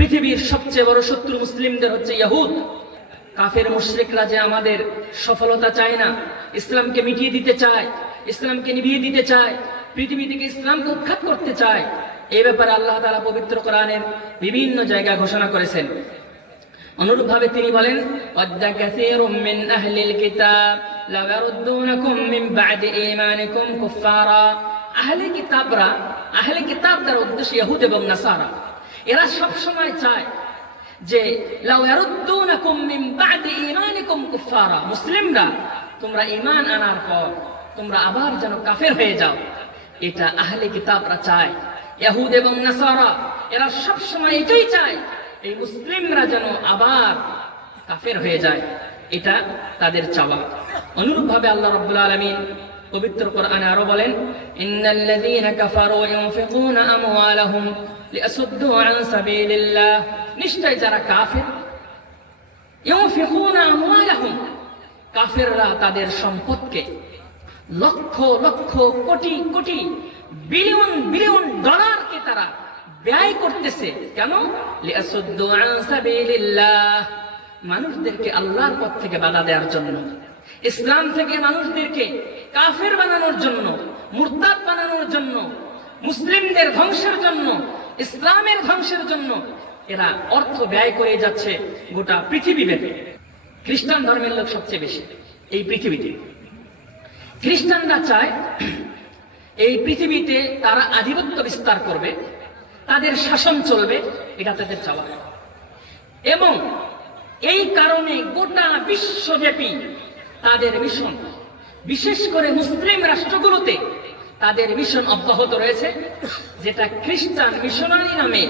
পৃথিবীর সবচেয়ে বড় শত্রু মুসলিমদের হচ্ছে ইহুদ। কাফের মুশরিকরা যে আমাদের সফলতা চায় না, ইসলামকে মিটিয়ে দিতে চায়, ইসলামকে নিভিয়ে দিতে চায়, পৃথিবী থেকে ইসলামকে উৎখাত করতে চায়, এই ব্যাপারে আল্লাহ তাআলা পবিত্র কোরআনের বিভিন্ন জায়গায় ঘোষণা করেছেন। অনুরূপভাবে তিনি বলেন, ওয়াদ্দা কাসীরুম মিন আহলিল কিতাব লাউ ইয়ারুদ্দুনাকুম মিন বা'দি ঈমানিকুম কুফফারা। আহলে কিতাব দ্বারা উদ্দেশ্য ইহুদ এবং নাসারা। এরা সব সময় চায় যে লাউ ইয়ারুদ্দুনাকুম মিন বা'দি ঈমানিকুম কুফফারা, মুসলিমরা তোমরা ঈমান আনার পর তোমরা আবার যেন কাফের হয়ে যাও। এটা আহলে কিতাবরা চায়। ইহুদ এবং নাসারা এরা সব সময় এটাই চায়, এই মুসলিমরা যেন আবার কাফের হয়ে যায়, এটা তাদের চাওয়া। অনুরূপভাবে আল্লাহ রাব্বুল আলামিন পবিত্র কোরআনে আরো বলেন, ইন্নাল্লাযীনা কাফারু ইউনফিকুনা আমওয়ালাহুম লিয়াসুদ্দু আন সাবিলিল্লাহ, নিশ্চয় যারা কাফের, ইউনফিকুনা আমওয়ালাহুম, কাফেররা তাদের সম্পদকে লক্ষ লক্ষ কোটি কোটি বিলিয়ন বিলিয়ন ডলারকে তারা ব্যয় করতেছে। কেন? লিয়াসুদ্দু আন সাবিলিল্লাহ, মানুষদেরকে আল্লাহর পথ থেকে বাধা দেওয়ার জন্য, ইসলাম থেকে মানুষদেরকে কাফের বানানোর জন্য, মুরতাদ বানানোর জন্য, মুসলিমদের ধ্বংসের জন্য, ইসলামের ধ্বংসের জন্য এরা অর্থ ব্যয় করে যাচ্ছে গোটা পৃথিবী ব্যাপী। খ্রিস্টান ধর্মের লোক সবচেয়ে বেশি এই পৃথিবীতে। খ্রিস্টানরা চায় এই পৃথিবীতে তারা আধিপত্য বিস্তার করবে, তাদের শাসন চলবে, এটা তাদের চাওয়া। এবং এই কারণে গোটা বিশ্বব্যাপী তাদের মিশন, বিশেষ করে মুসলিম রাষ্ট্রগুলোতে তাদের মিশন অব্যাহত রয়েছে, যেটা খ্রিস্টান মিশনারি নামে